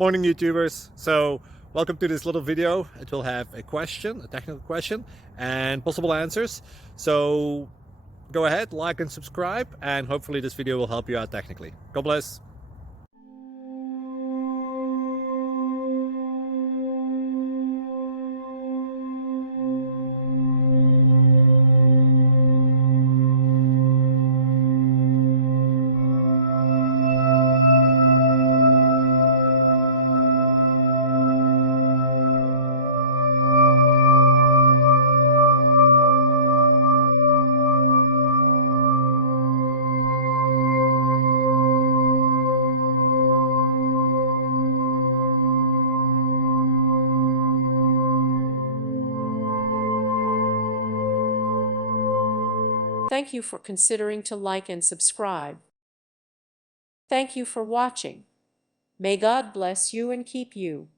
Morning YouTubers. So welcome to this little video. It will have a question, a technical question, and possible answers. So go ahead, like and subscribe, and hopefully this video will help you out technically. God bless. Thank you for considering to like and subscribe. Thank you for watching. May God bless you and keep you.